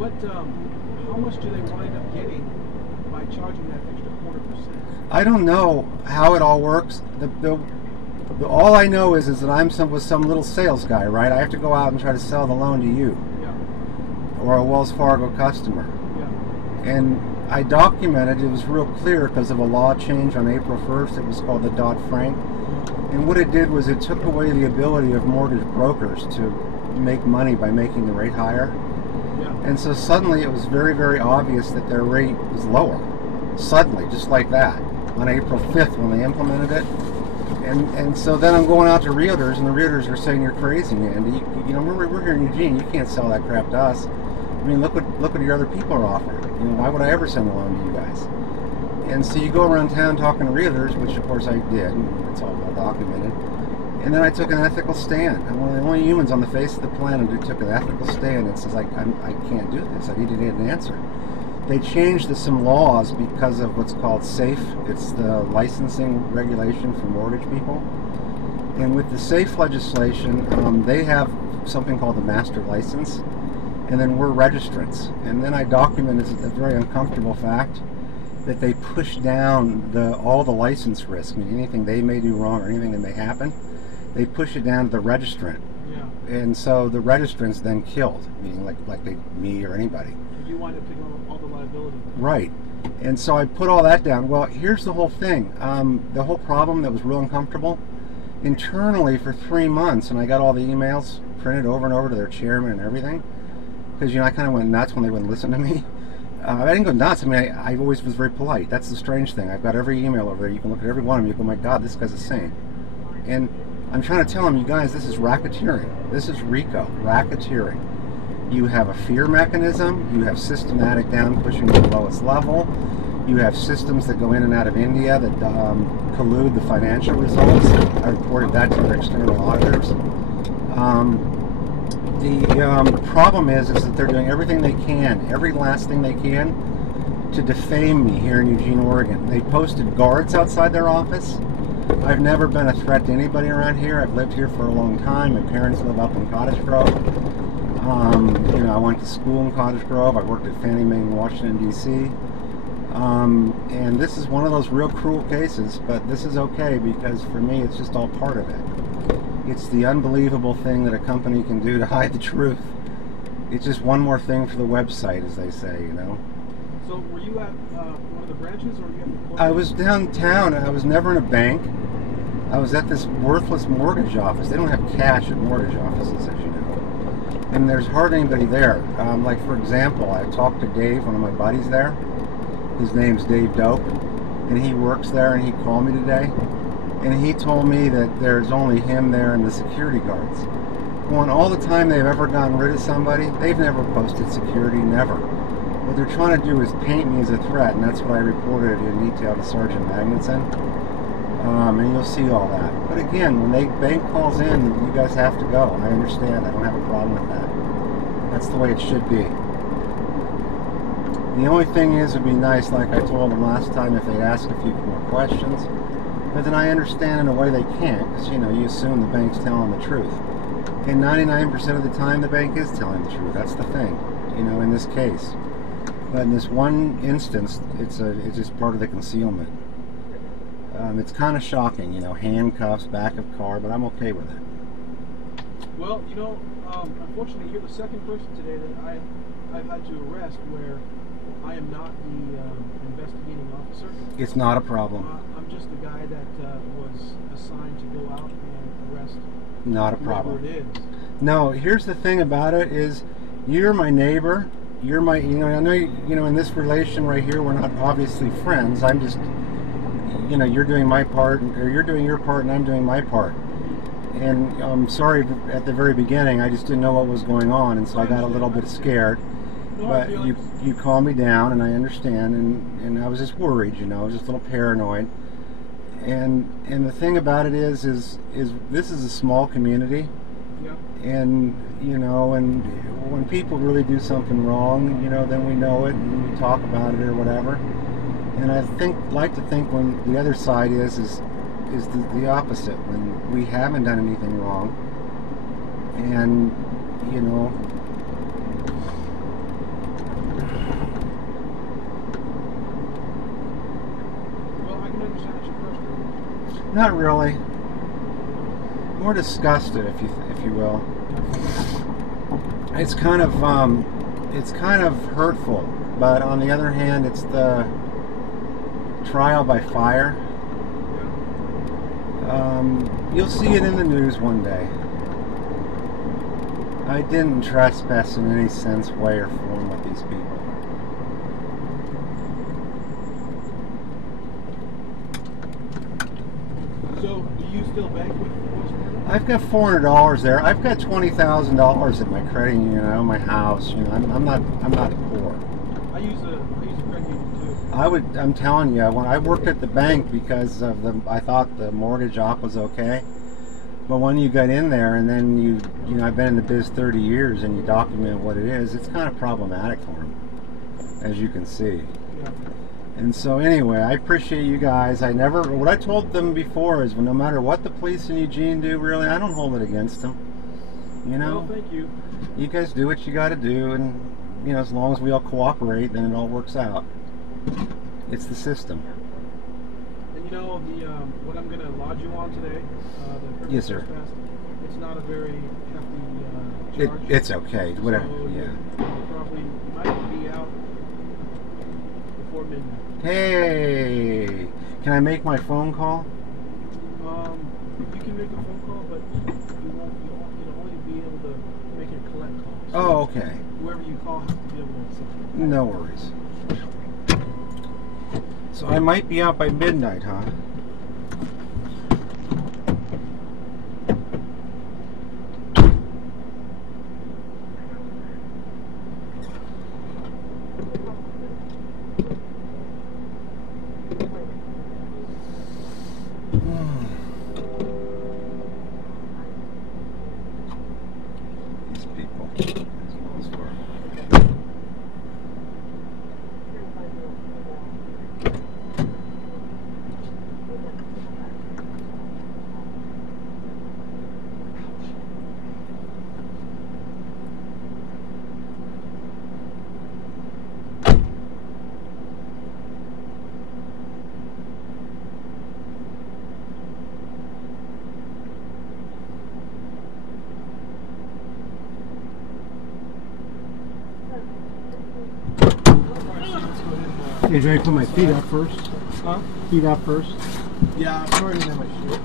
How much do they wind up getting by charging that extra 0.25%? I don't know how it all works. All I know is that I'm with some little sales guy, right? I have to go out and try to sell the loan to you, Yeah. or a Wells Fargo customer. Yeah. And I documented, it was real clear because of a law change on April 1st. It was called the Dodd-Frank. And what it did was it took away the ability of mortgage brokers to make money by making the rate higher. Yeah. And so suddenly it was very, very obvious that their rate was lower. Suddenly, just like that, on April 5th when they implemented it. And so then I'm going out to realtors, and the realtors are saying, "You're crazy, Andy. You know, we're here in Eugene. You can't sell that crap to us. I mean, look what your other people are offering. You know, why would I ever send a loan to you guys?" And so you go around town talking to realtors, which of course I did, and it's all well documented. And then I took an ethical stand. I'm one of the only humans on the face of the planet who took an ethical stand and says, I can't do this. I need to get an answer. They changed some laws because of what's called SAFE. It's the licensing regulation for mortgage people. And with the SAFE legislation, they have something called the master license, and then we're registrants. And then I documented a very uncomfortable fact that they push down all the license risk. I mean, anything they may do wrong or anything that may happen, they push it down to the registrant. Yeah. And so the registrant's then killed, meaning like me or anybody. You wind up taking all the liability. Right. And so I put all that down. Well, here's the whole thing. The whole problem that was real uncomfortable, internally for 3 months, and I got all the emails printed over and over to their chairman and everything, because, you know, I kind of went nuts when they wouldn't listen to me. I didn't go nuts. I mean, I always was very polite. That's the strange thing. I've got every email over there. You can look at every one of them. You go, my God, this guy's insane. And I'm trying to tell them, you guys, this is racketeering. This is RICO, racketeering. You have a fear mechanism. You have systematic down pushing to the lowest level. You have systems that go in and out of India that collude the financial results. I reported that to their external auditors. The problem is that they're doing everything they can, every last thing they can, to defame me here in Eugene, Oregon. They posted guards outside their office. I've never been a threat to anybody around here. I've lived here for a long time. My parents live up in Cottage Grove. You know, I went to school in Cottage Grove. I worked at Fannie Mae in Washington, D.C. And this is one of those real cruel cases, but this is okay because for me it's just all part of it. It's the unbelievable thing that a company can do to hide the truth. It's just one more thing for the website, as they say, you know. So were you at one of the branches, or were you at the corporate? I was downtown. I was never in a bank. I was at this worthless mortgage office. They don't have cash at mortgage offices, as you know. And there's hardly anybody there. Like, for example, I talked to Dave, one of my buddies there. His name's Dave Dope, and he works there, and he called me today. And he told me that there's only him there and the security guards. Well, in all the time they've ever gotten rid of somebody, they've never posted security, never. What they're trying to do is paint me as a threat, and that's what I reported in detail to Sergeant Magnuson. And you'll see all that. But again, when the bank calls in, you guys have to go. I understand. I don't have a problem with that. That's the way it should be. The only thing is, it'd be nice, like I told them last time, if they'd ask a few more questions. But then I understand in a way they can't, because, you know, you assume the bank's telling the truth. And 99% of the time, the bank is telling the truth. That's the thing, you know, in this case. But in this one instance, it's just part of the concealment. It's kind of shocking, you know, handcuffs, back of car, but I'm okay with it. Well, you know, unfortunately, you're the second person today that I've had to arrest where I am not the investigating officer. It's not a problem. I'm just the guy that was assigned to go out and arrest. Not a problem. Whoever it is. No, here's the thing about it is, you're my neighbor. You're my, you know, I know, you know, in this relation right here, we're not obviously friends. I'm just, you know, you're doing my part, or you're doing your part, and I'm doing my part. And I'm sorry at the very beginning, I just didn't know what was going on, and so I got a little bit scared. But you calmed me down, and I understand, and I was just worried, you know, just a little paranoid. And the thing about it is this is a small community, Yeah. and you know, and when people really do something wrong, you know, then we know it and we talk about it or whatever. And I like to think when the other side is the opposite, when we haven't done anything wrong, and you know, Not really. More disgusted, if you will. It's kind of hurtful, but on the other hand, it's the trial by fire. You'll see it in the news one day. I didn't trespass in any sense, way, or form with these people. So, do you still bank with Western? I've got $400 there. I've got $20,000 in my credit union, my house. I'm not poor. I use a credit union too. I'm telling you, when I worked at the bank because of I thought the mortgage op was okay. But when you got in there and then I've been in the biz 30 years and you document what it is, it's kind of problematic for them, as you can see. Yeah. And so anyway, I appreciate you guys. What I told them before is, no matter what the police in Eugene do, really, I don't hold it against them. Well, thank you. You guys do what you got to do, and as long as we all cooperate, then it all works out. It's the system. And what I'm going to lodge you on today, the yes, sir. Trespass, it's not a very hefty charge. It's okay. Whatever. So yeah. You might be out before midnight. Hey, can I make my phone call? You can make a phone call, but you'll only be able to make a collect call. So oh, okay. Whoever you call has to be able to accept it. No worries. So I might be out by midnight, huh? These people. Hey, do I put my feet up first? Huh? Feet up first? Yeah, I'm sorry to my shit.